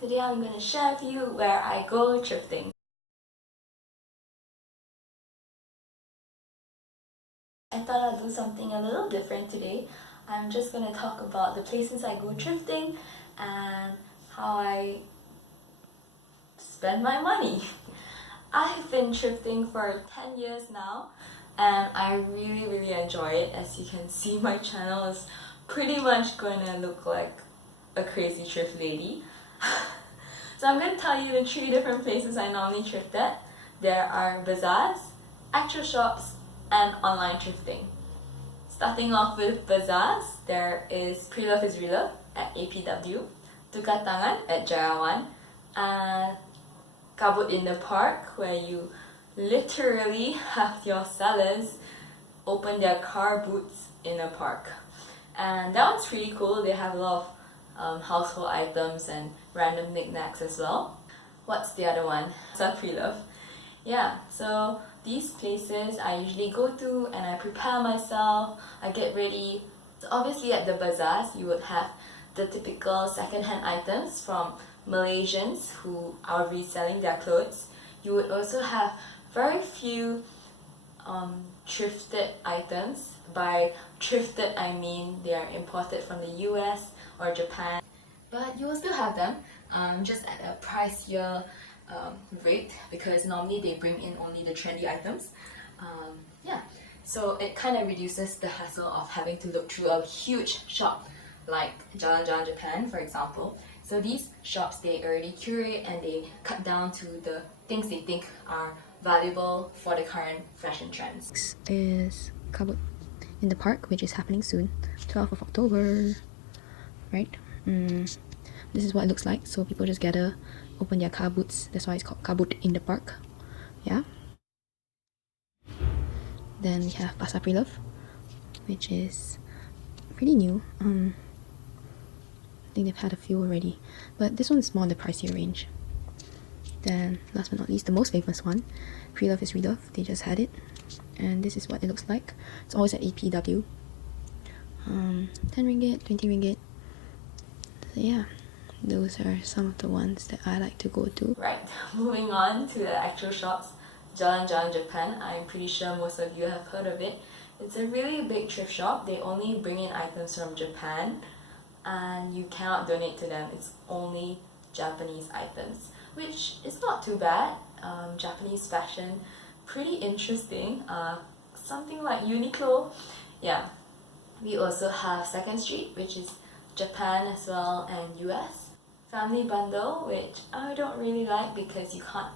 Today I'm going to share with you where I go thrifting. I thought I'd do something a little different today. I'm just going to talk about the places I go thrifting and how I spend my money. I've been thrifting for 10 years now and I really enjoy it. As you can see, my channel is pretty much gonna look like a crazy thrift lady. So I'm going to tell you the 3 different places I normally thrift at. There are bazaars, actual shops, and online thrifting. Starting off with bazaars, there is Pre-Love is Real at APW, Tukar Tangan at Jaya One, and Kabut in the Park, where you literally have your sellers open their car boots in a park. And that one's pretty cool. They have a lot of household items and random knickknacks as well. What's the other one? Pre-Love. Yeah, so these places I usually go to and I prepare myself, I get ready. So obviously at the bazaars you would have the typical second-hand items from Malaysians who are reselling their clothes. You would also have very few thrifted items. By thrifted I mean they are imported from the US or Japan. But you will still have them, just at a pricier rate, because normally they bring in only the trendy items. Yeah, so it kind of reduces the hassle of having to look through a huge shop like Jalan Japan, for example. So these shops, they already curate and they cut down to the things they think are valuable for the current fashion trends. Next is Kabut in the Park, which is happening soon, 12th of October, right? This is what it looks like. So people just gather, open their car boots. That's why it's called Kabut in the Park. Yeah. Then we have Pasar Pre-Love, which is pretty new. I think they've had a few already, but this one is more on the pricier range. Then last but not least, the most famous one, Pre-Love is Real. They just had it, and this is what it looks like. It's always at APW. 10 ringgit, 20 ringgit. So yeah, those are some of the ones that I like to go to. Right, moving on to the actual shops. Jalan Japan, I'm pretty sure most of you have heard of it. It's a really big thrift shop. They only bring in items from Japan and you cannot donate to them. It's only Japanese items, which is not too bad. Japanese fashion, pretty interesting. Something like Uniqlo. Yeah. We also have 2nd Street, which is Japan as well, and US. Family Bundle, which I don't really like because you can't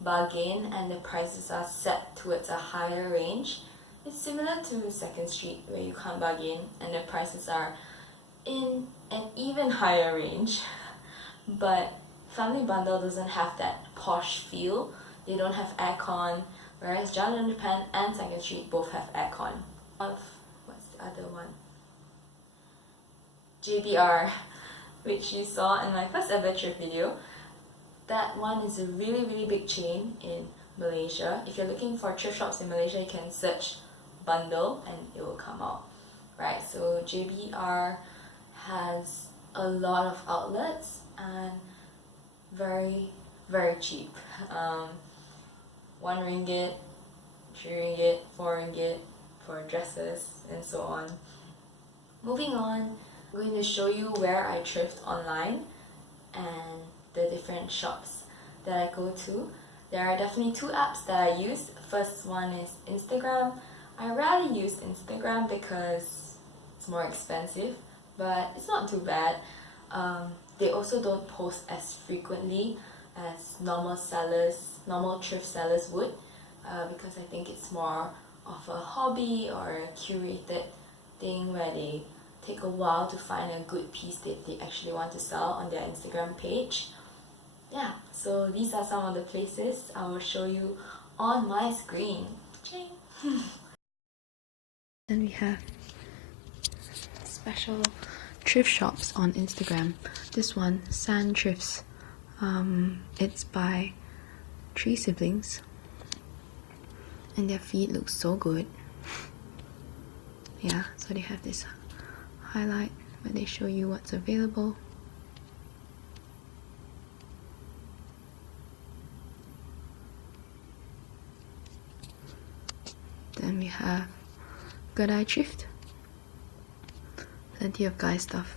bargain and the prices are set towards a higher range. It's similar to 2nd Street, where you can't bargain and the prices are in an even higher range. But Family Bundle doesn't have that posh feel. They don't have aircon, whereas Jalan Japan and 2nd Street both have aircon. What's the other one? JBR, which you saw in my first ever thrift video. That one is a really big chain in Malaysia. If you're looking for thrift shops in Malaysia, you can search bundle and it will come out. Right, so JBR has a lot of outlets and very cheap. 1 ringgit, 3 ringgit, 4 ringgit for dresses and so on. Moving on, I'm going to show you where I thrift online and the different shops that I go to. There are definitely 2 apps that I use. The first one is Instagram. I rarely use Instagram because it's more expensive, but it's not too bad. They also don't post as frequently as normal thrift sellers would, because I think it's more of a hobby or a curated thing where they take a while to find a good piece that they actually want to sell on their Instagram page. Yeah, so these are some of the places I will show you on my screen. Then we have special thrift shops on Instagram. This one, San Thrifts. It's by 3 siblings and their feet look so good. Yeah, so they have this highlight where they show you what's available. Gadai Thrift. Plenty of guy stuff.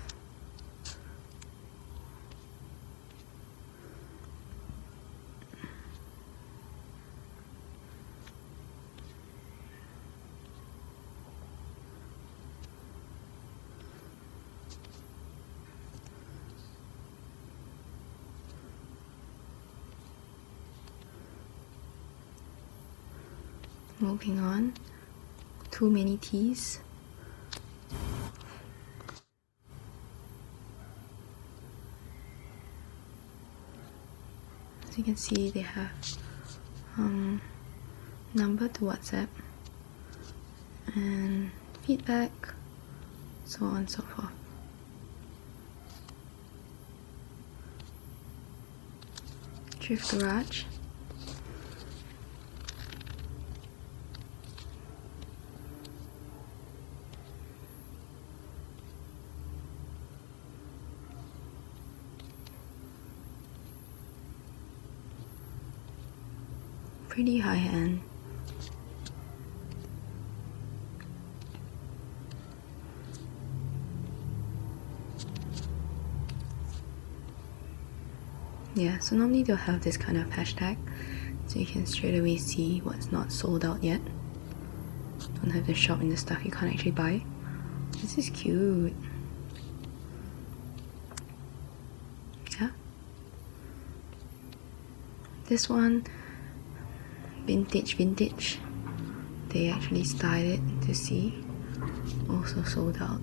Moving on, too many teas. As you can see, they have number to WhatsApp and feedback, so on and so forth. Thrift Garage. Pretty high-end. Yeah, so normally they'll have this kind of hashtag, so you can straight away see what's not sold out yet. Don't have to shop in the stuff you can't actually buy. This is cute. Yeah. This one, vintage. They actually styled it to see. Also sold out.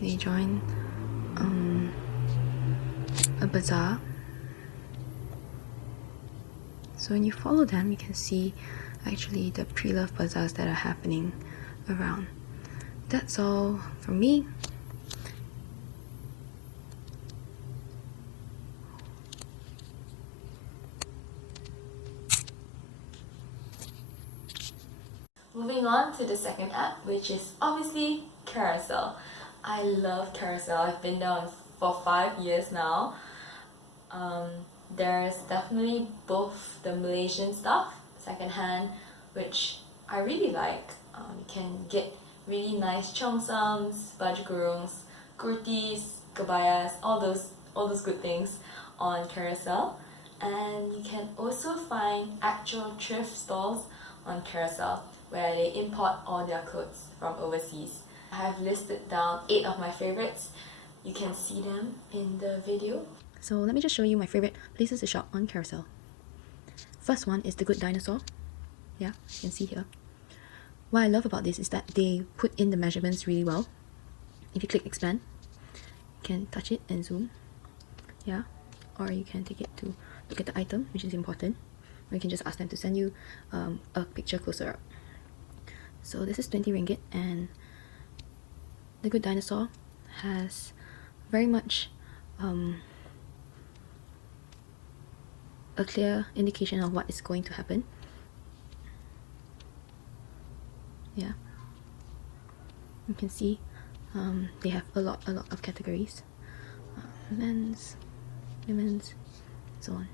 They joined a bazaar. So when you follow them, you can see actually the pre-love bazaars that are happening around. That's all from me. Moving on to the second app, which is obviously Carousel. I love Carousel. I've been down for 5 years now. There's definitely both the Malaysian stuff, secondhand, which I really like. You can get really nice cheongsams, baju kurungs, kurtis, kebayas, all those good things on Carousel. And you can also find actual thrift stores on Carousel where they import all their clothes from overseas. I have listed down 8 of my favorites. You can see them in the video. So let me just show you my favorite places to shop on Carousel. First one is the Good Dinosaur. Yeah, you can see here. What I love about this is that they put in the measurements really well. If you click expand, you can touch it and zoom. Yeah, or you can take it to look at the item, which is important. Or you can just ask them to send you a picture closer up. So this is 20 ringgit, and the Good Dinosaur has very much a clear indication of what is going to happen. Yeah, you can see they have a lot of categories, men's, women's, so on.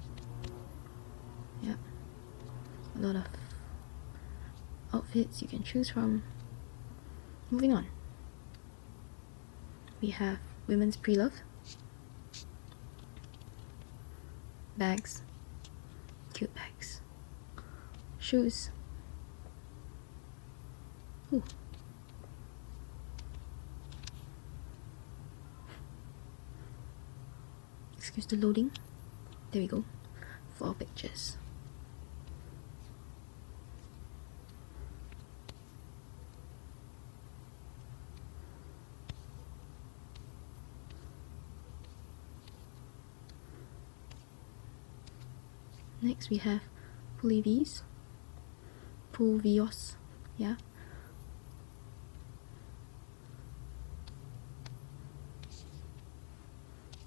Yeah, a lot of outfits you can choose from. Moving on, we have women's pre-love, bags, cute bags, shoes. Ooh. Excuse the loading. There we go. 4 pictures. Next we have Pulivis, Pulvios, yeah.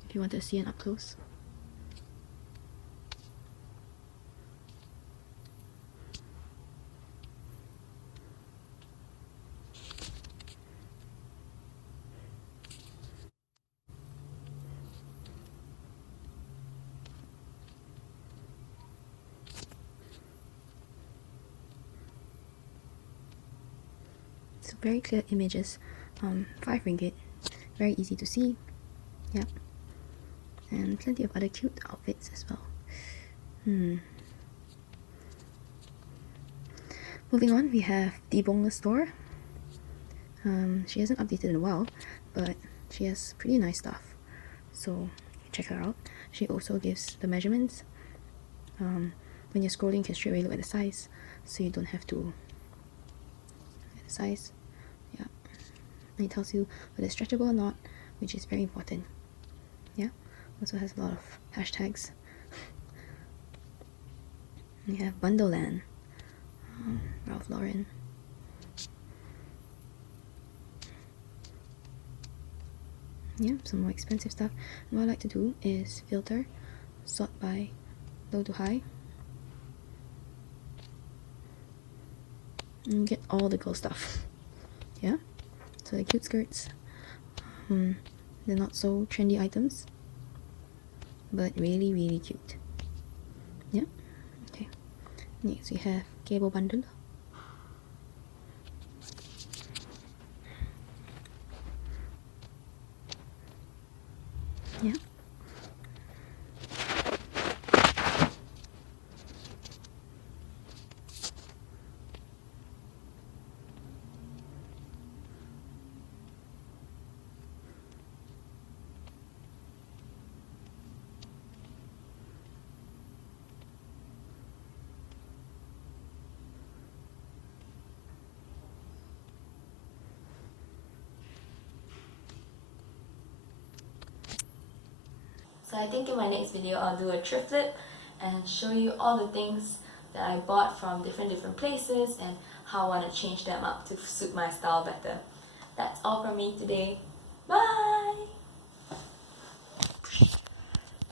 If you want to see an up close. It's very clear images. 5 ringgit. Very easy to see. Yeah. And plenty of other cute outfits as well. Moving on, we have Dibong's store. She hasn't updated in a while, but she has pretty nice stuff, so check her out. She also gives the measurements. When you're scrolling, you can straight away look at the size, so you don't have to look at the size. Yeah, and it tells you whether it's stretchable or not, which is very important. Yeah, also has a lot of hashtags. And you have Bundleland, Ralph Lauren. Yeah, some more expensive stuff. And what I like to do is filter, sort by low to high, and get all the girl stuff. Yeah, so the cute skirts, they're not so trendy items, but really, really cute. Yeah, okay. Next we have cable bundle. Yeah. So I think in my next video I'll do a thrift flip and show you all the things that I bought from different places and how I want to change them up to suit my style better. That's all from me today. Bye!